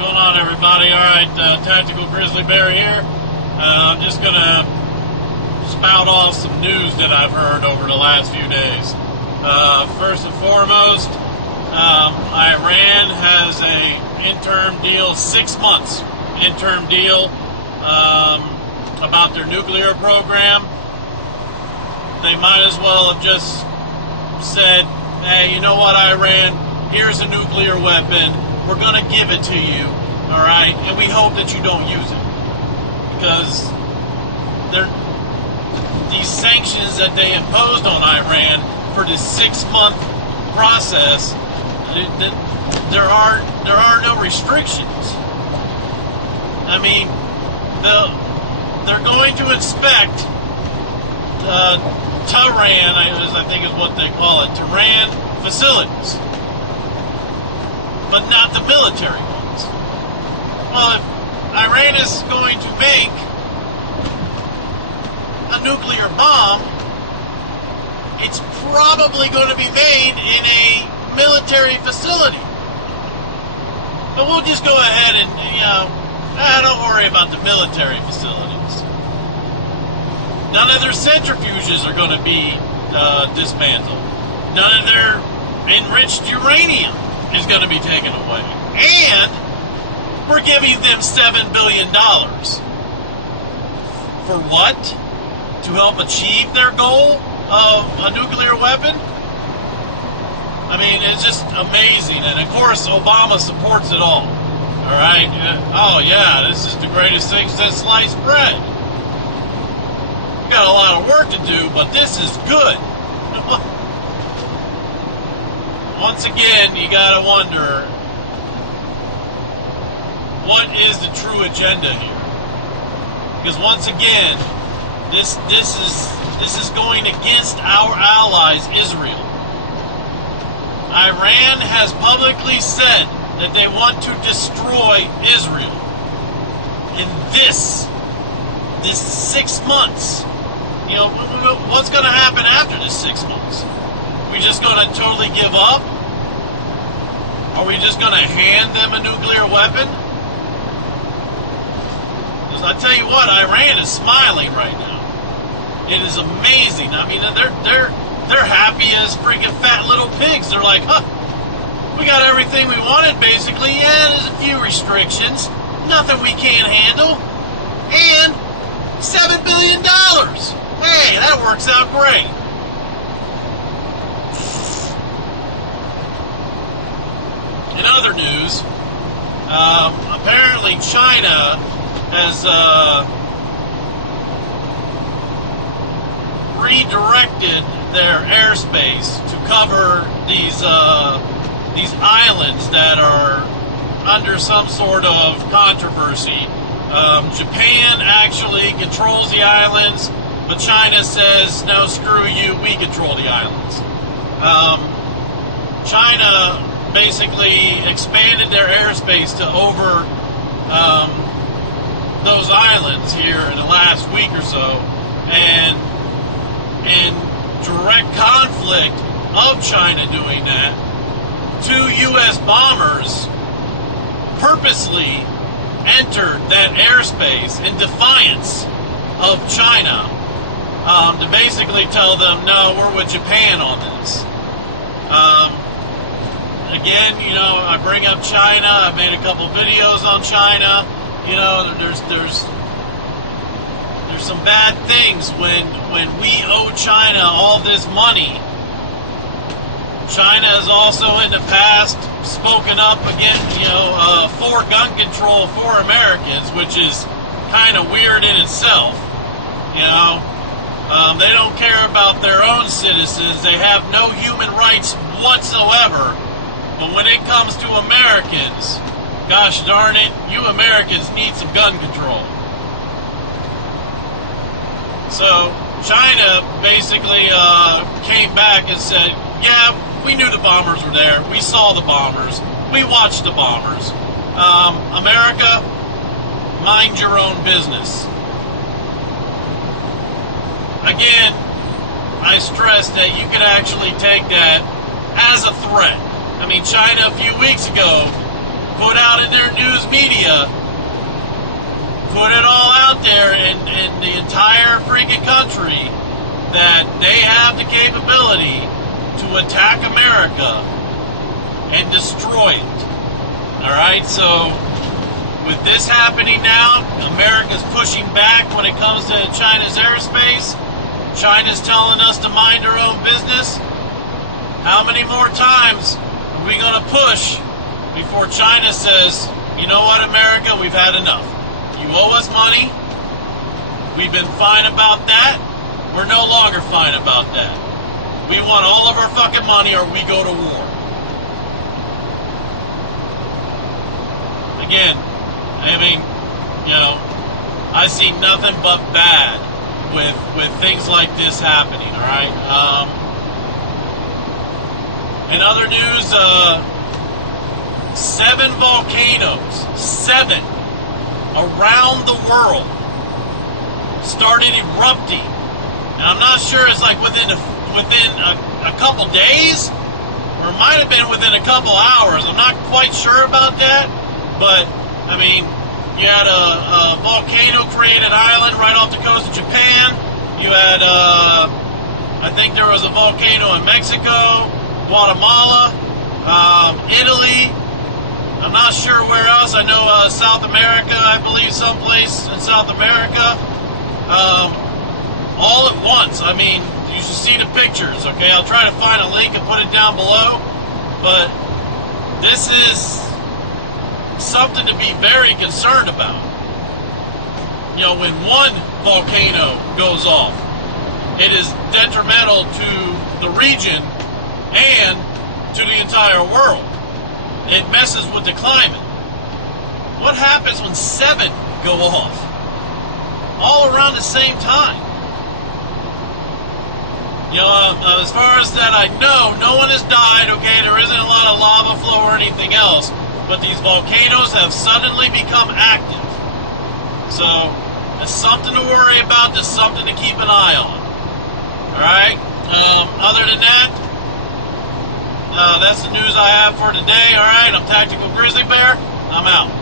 going on, everybody? All right, Tactical Grizzly Bear here. I'm just going to spout off some news that I've heard over the last few days. First and foremost, Iran has a interim deal, 6 months interim deal about their nuclear program. They might as well have just said, hey, you know what, Iran, here's a nuclear weapon. We're going to give it to you, all right? And we hope that you don't use it. Because these sanctions that they imposed on Iran for this 6-month process, there are no restrictions. I mean, they're going to inspect Tehran, I think is what they call it, Tehran facilities, but not the military ones. Well, if Iran is going to make a nuclear bomb, it's probably going to be made in a military facility. But we'll just go ahead and, don't worry about the military facilities. None of their centrifuges are going to be dismantled. None of their enriched uranium is going to be taken away. And we're giving them $7 billion. For what? To help achieve their goal of a nuclear weapon? I mean, it's just amazing. And of course, Obama supports it all. All right? Oh, yeah, this is the greatest thing since sliced bread. Got a lot of work to do, but this is good. Once again, you gotta wonder, what is the true agenda here? Because once again, this is going against our allies, Israel. Iran has publicly said that they want to destroy Israel. In this 6 months. You know, what's going to happen after this 6 months? We just going to totally give up? Are we just going to hand them a nuclear weapon? Because I tell you what, Iran is smiling right now. It is amazing. I mean, they're happy as freaking fat little pigs. They're like, we got everything we wanted, basically. Yeah, there's a few restrictions. Nothing we can't handle. And $7 billion. Hey, that works out great. In other news, apparently China has redirected their airspace to cover these islands that are under some sort of controversy. Japan actually controls the islands, but China says, no, screw you, we control the islands. China basically expanded their airspace to over those islands here in the last week or so, and in direct conflict of China doing that, 2 U.S. bombers purposely entered that airspace in defiance of China, to basically tell them, no, we're with Japan on this. Again, I bring up China. I made a couple videos on China. There's some bad things when we owe China all this money. China has also in the past spoken up against, for gun control for Americans, which is kind of weird in itself. They don't care about their own citizens. They have no human rights whatsoever. But when it comes to Americans, gosh darn it, you Americans need some gun control. So China basically came back and said, yeah, we knew the bombers were there. We saw the bombers. We watched the bombers. America, mind your own business. Again, I stress that you could actually take that as a threat. I mean, China a few weeks ago put out in their news media, put it all out there in the entire freaking country that they have the capability to attack America and destroy it. Alright, so with this happening now, America's pushing back when it comes to China's airspace. China's telling us to mind our own business. How many more times are we going to push before China says, you know what, America, we've had enough. You owe us money. We've been fine about that. We're no longer fine about that. We want all of our fucking money or we go to war. Again, I mean, you know, I see nothing but bad with things like this happening, alright? In other news, 7 volcanoes, 7 around the world started erupting. And I'm not sure it's like within a couple days, or it might have been within a couple hours. I'm not quite sure about that, but I mean, you had a volcano-created island right off the coast of Japan. You had, I think there was a volcano in Mexico, Guatemala, Italy. I'm not sure where else. I know South America, I believe someplace in South America. All at once. I mean, you should see the pictures, okay? I'll try to find a link and put it down below. But this is something to be very concerned about. You know, when one volcano goes off, it is detrimental to the region and to the entire world. It messes with the climate. What happens when 7 go off all around the same time? You know, as far as that I know, no one has died, okay? There isn't a lot of lava flow or anything else, but these volcanoes have suddenly become active. So, it's something to worry about, it's something to keep an eye on. Alright? Other than that, that's the news I have for today. Alright, I'm Tactical Grizzly Bear. I'm out.